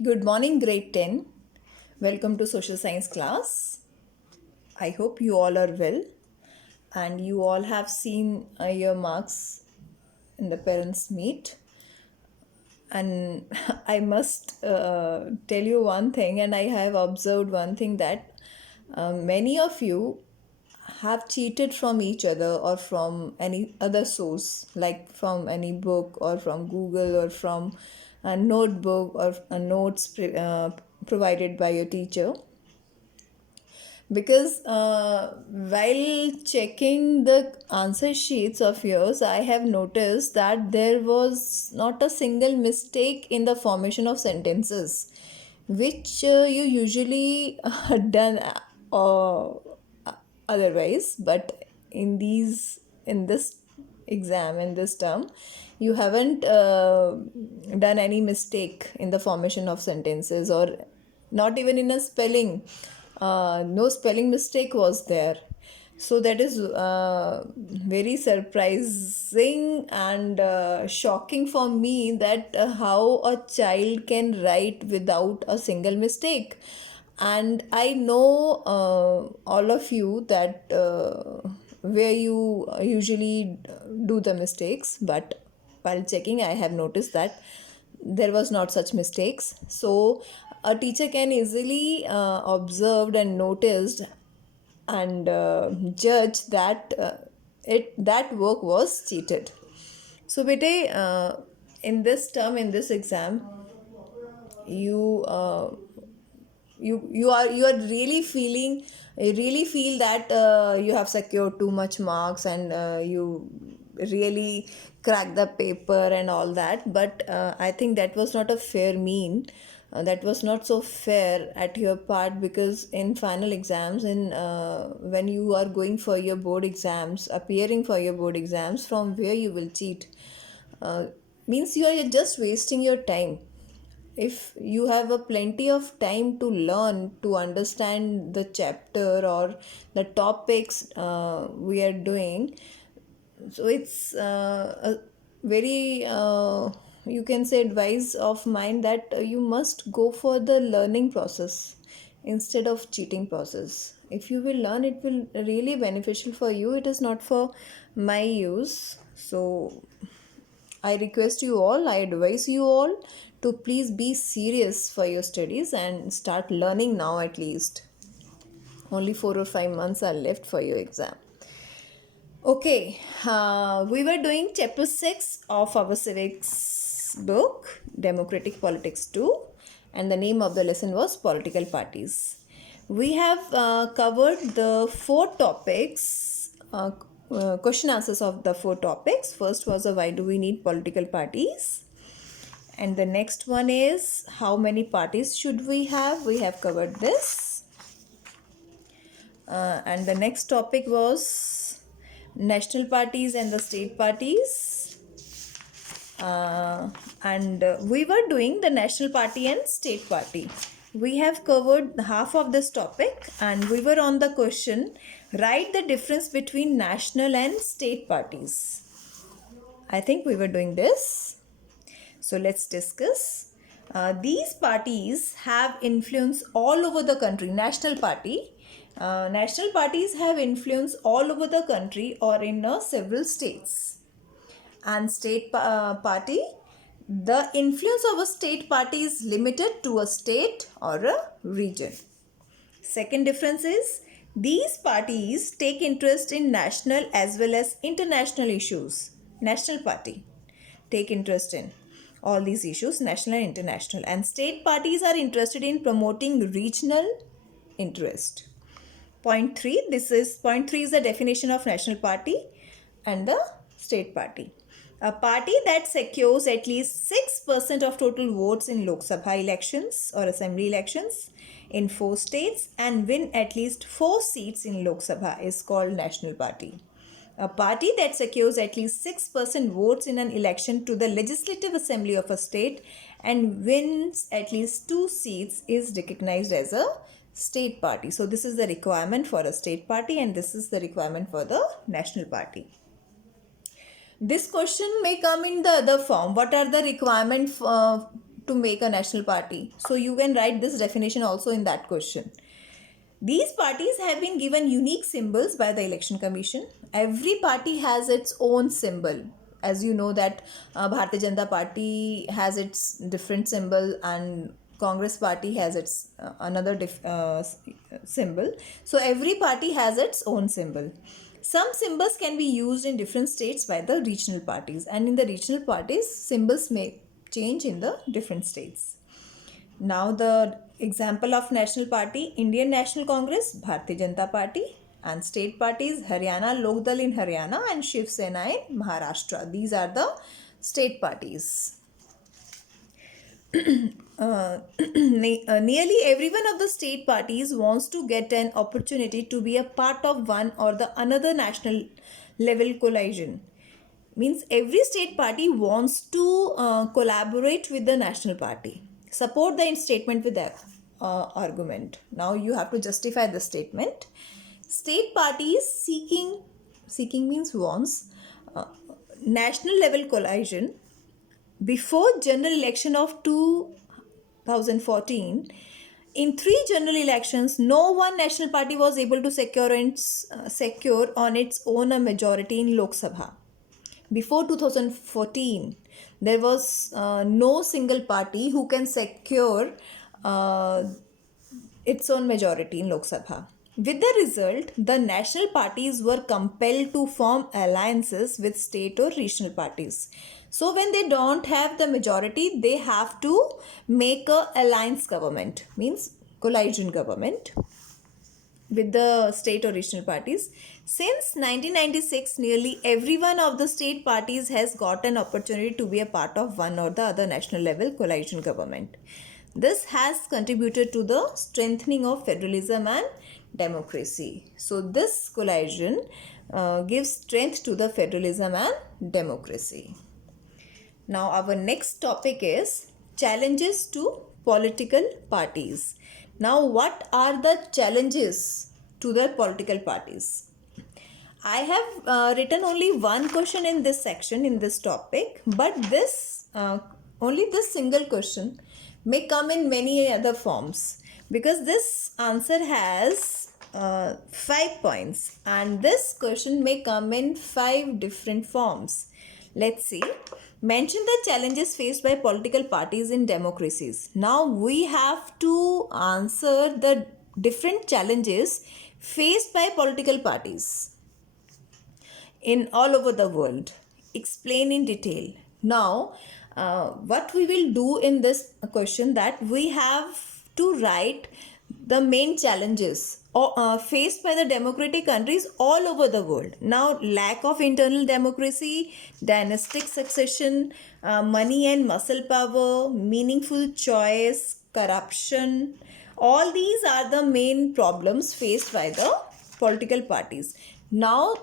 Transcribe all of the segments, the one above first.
Good morning, grade 10. Welcome to social science class. I hope you all are well and you all have seen your marks in the parents' meet. And I must tell you one thing, and I have observed one thing that many of you have cheated from each other or from any other source, like from any book or from Google or from a notebook or a notes provided by your teacher, because while checking the answer sheets of yours, I have noticed that there was not a single mistake in the formation of sentences, which you usually done otherwise. But in this exam, in this term, you haven't done any mistake in the formation of sentences, or not even in a spelling. No spelling mistake was there. So that is very surprising and shocking for me, that how a child can write without a single mistake. And I know all of you that where you usually do the mistakes, but while checking I have noticed that there was not such mistakes. So a teacher can easily observed and noticed and judge that that work was cheated. So bete, in this term, in this exam, you you are really feeling, you really feel that you have secured too much marks, and you really crack the paper and all that. But I think that was not a fair mean, that was not so fair at your part, because in final exams, in when you are going for your board exams, appearing for your board exams, from where you will cheat uh, means you are just wasting your time. If you have a plenty of time to learn, to understand the chapter or the topics we are doing, so it's a very you can say advice of mine, that you must go for the learning process instead of cheating process. If you will learn, it will really beneficial for you, it is not for my use. So I request you all, I advise you all to please be serious for your studies and start learning now at least. Only 4 or 5 months are left for your exam. Okay, we were doing chapter 6 of our civics book, Democratic Politics 2, and the name of the lesson was Political Parties. We have covered the four topics, question answers of the four topics. First was why do we need political parties? And the next one is how many parties should we have? We have covered this. And the next topic was national parties and the state parties. And we were doing the national party and state party. We have covered half of this topic, and we were on the question, write the difference between national and state parties. I think we were doing this. So let's discuss. These parties have influence all over the country. National parties have influence all over the country or in several states. And state party, the influence of a state party is limited to a state or a region. Second difference is, these parties take interest in national as well as international issues. National party take interest in all these issues, national and international, and state parties are interested in promoting regional interest. Point 3, point 3 is the definition of national party and the state party. A party that secures at least 6% of total votes in Lok Sabha elections or assembly elections in 4 states and win at least 4 seats in Lok Sabha is called national party. A party that secures at least 6% votes in an election to the Legislative Assembly of a state and wins at least 2 seats is recognized as a state party. So this is the requirement for a state party, and this is the requirement for the national party. This question may come in the other form. What are the requirements to make a national party? So you can write this definition also in that question. These parties have been given unique symbols by the Election Commission. Every party has its own symbol. As you know that Bharatiya Janata Party has its different symbol and Congress Party has its another symbol. So every party has its own symbol. Some symbols can be used in different states by the regional parties, and in the regional parties, symbols may change in the different states. Now the example of national party, Indian National Congress, Bharatiya Janata Party, and state parties, Haryana Lok Dal in Haryana and Shiv Sena in Maharashtra. These are the state parties. Nearly every one of the state parties wants to get an opportunity to be a part of one or the another national level coalition. Means every state party wants to collaborate with the national party. Support the statement with that argument. Now you have to justify the statement. State parties seeking means wants national level coalition before general election of 2014. In 3 general elections, no one national party was able to secure on its own a majority in Lok Sabha. Before 2014, there was no single party who can secure its own majority in Lok Sabha. With the result, the national parties were compelled to form alliances with state or regional parties. So when they don't have the majority, they have to make a alliance government, means coalition government with the state or regional parties. Since 1996, nearly every one of the state parties has got an opportunity to be a part of one or the other national level coalition government. This has contributed to the strengthening of federalism and democracy. So this coalition gives strength to the federalism and democracy. Now our next topic is challenges to political parties. Now what are the challenges to the political parties? I have written only one question in this section, in this topic, but this only this single question may come in many other forms, because this answer has 5 points and this question may come in 5 different forms. Let's see. Mention the challenges faced by political parties in democracies. Now we have to answer the different challenges faced by political parties in all over the world. Explain in detail. Now, what we will do in this question, that we have to write the main challenges faced by the democratic countries all over the world. Now, lack of internal democracy, dynastic succession, money and muscle power, meaningful choice, corruption, all these are the main problems faced by the political parties. Now,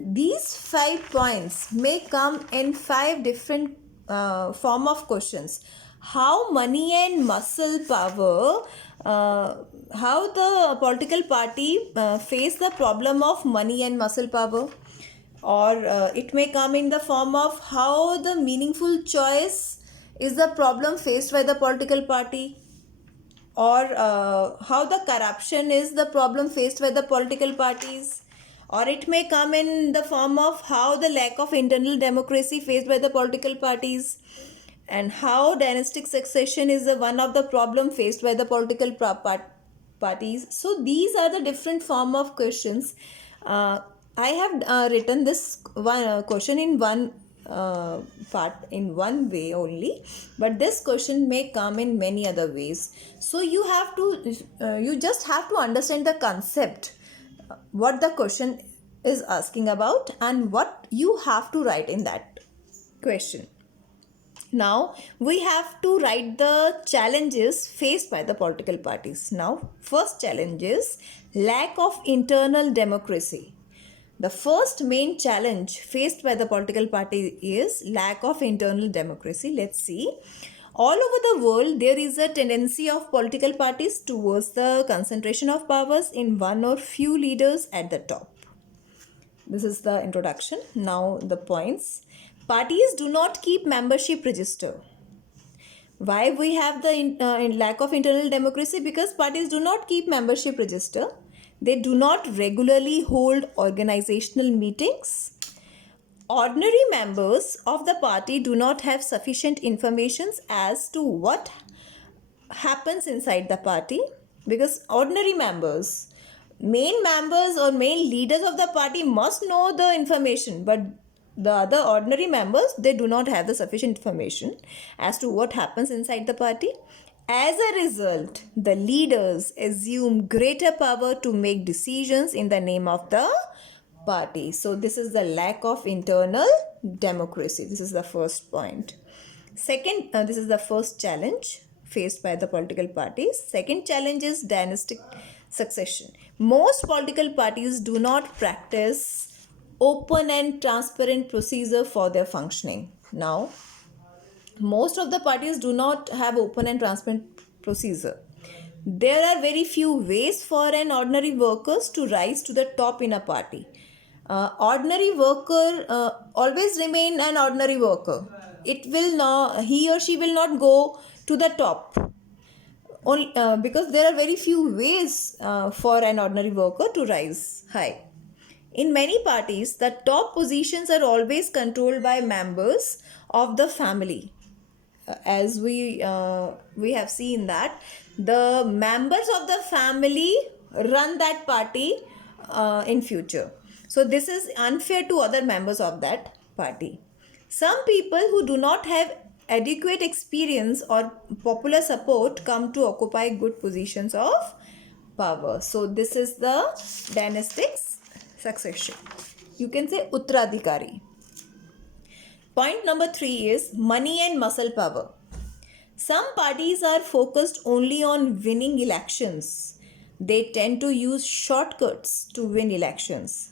these 5 points may come in 5 different form of questions. How money and muscle power, how the political party face the problem of money and muscle power, or it may come in the form of how the meaningful choice is the problem faced by the political party, or how the corruption is the problem faced by the political parties, or it may come in the form of how the lack of internal democracy faced by the political parties, and how dynastic succession is one of the problem faced by the political parties. So these are the different form of questions. I have written this one question in one part, in one way only, but this question may come in many other ways. So you have to you just have to understand the concept, what the question is asking about, and what you have to write in that question. Now we have to write the challenges faced by the political parties. Now, first challenge is lack of internal democracy. The first main challenge faced by the political party is lack of internal democracy. Let's see. All over the world, there is a tendency of political parties towards the concentration of powers in one or few leaders at the top. This is the introduction. Now the points. Parties do not keep membership register. Why we have the lack of internal democracy? Because parties do not keep membership register. They do not regularly hold organizational meetings. Ordinary members of the party do not have sufficient information as to what happens inside the party, because ordinary members, main members or main leaders of the party must know the information, but the other ordinary members, they do not have the sufficient information as to what happens inside the party. As a result, the leaders assume greater power to make decisions in the name of the party. So this is the lack of internal democracy. This is the first point. Second, this is the first challenge faced by the political parties. Second challenge is dynastic succession. Most political parties do not practice open and transparent procedure for their functioning. Now, most of the parties do not have open and transparent procedure. There are very few ways for an ordinary workers to rise to the top in a party. Ordinary worker always remain an ordinary worker. It will not, he or she will not go to the top. Only, because there are very few ways for an ordinary worker to rise high. In many parties, the top positions are always controlled by members of the family. As we have seen that the members of the family run that party in future. So this is unfair to other members of that party. Some people who do not have adequate experience or popular support come to occupy good positions of power. So this is the dynastic succession. You can say Uttradhikari. Point number 3 is money and muscle power. Some parties are focused only on winning elections. They tend to use shortcuts to win elections.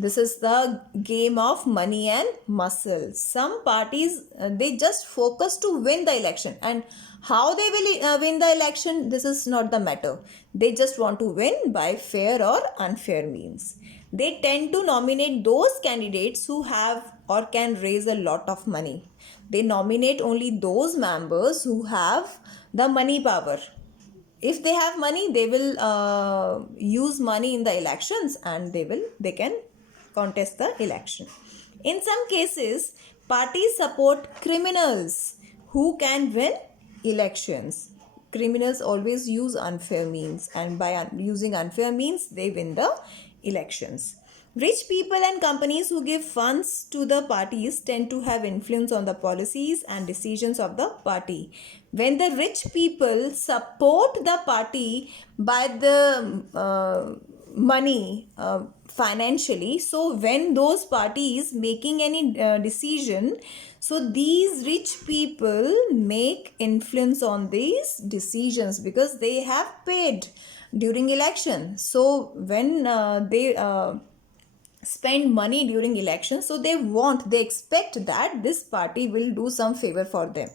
This is the game of money and muscle. Some parties, they just focus to win the election, and how they will win the election, this is not the matter. They just want to win by fair or unfair means. They tend to nominate those candidates who have or can raise a lot of money. They nominate only those members who have the money power. If they have money, they will use money in the elections, and they can contest the election. In some cases, parties support criminals who can win elections. Criminals always use unfair means, and by using unfair means, they win the elections. Rich people and companies who give funds to the parties tend to have influence on the policies and decisions of the party. When the rich people support the party by the money financially, so when those parties making any decision, so these rich people make influence on these decisions because they have paid during election. So when they spend money during elections, so they expect that this party will do some favor for them.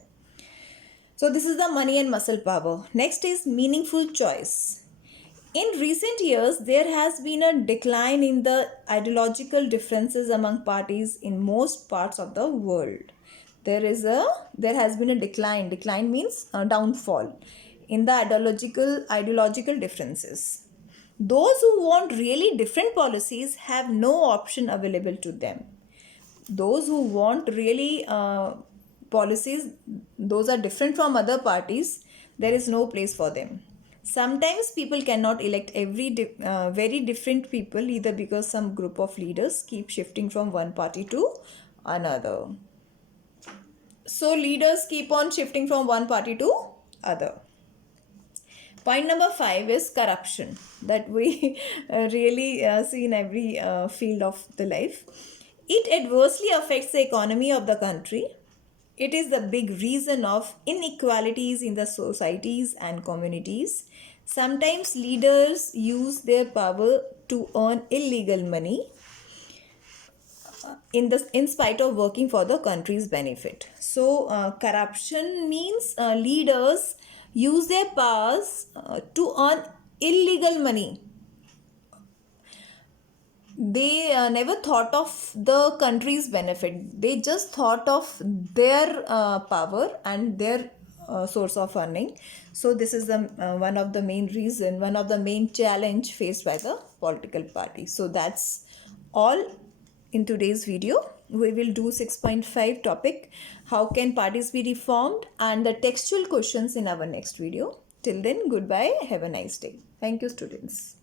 So this is the money and muscle power. Next is meaningful choice. In recent years, there has been a decline in the ideological differences among parties in most parts of the world. There has been a decline. Decline means downfall in the ideological differences. Those who want really different policies have no option available to them. Those who want really policies, those are different from other parties, there is no place for them. Sometimes people cannot elect very different people, either because some group of leaders keep shifting from one party to another. So leaders keep on shifting from one party to other. Point number 5 is corruption, that we really see in every field of the life. It adversely affects the economy of the country. It is the big reason of inequalities in the societies and communities. Sometimes leaders use their power to earn illegal money in spite of working for the country's benefit. So corruption means leaders use their powers to earn illegal money. They never thought of the country's benefit. They just thought of their power and their source of earning. So this is the one of the main challenge faced by the political party. So that's all in today's video. We will do 6.5 topic, how can parties be reformed, and the textual questions in our next video. Till then, goodbye, have a nice day. Thank you, students.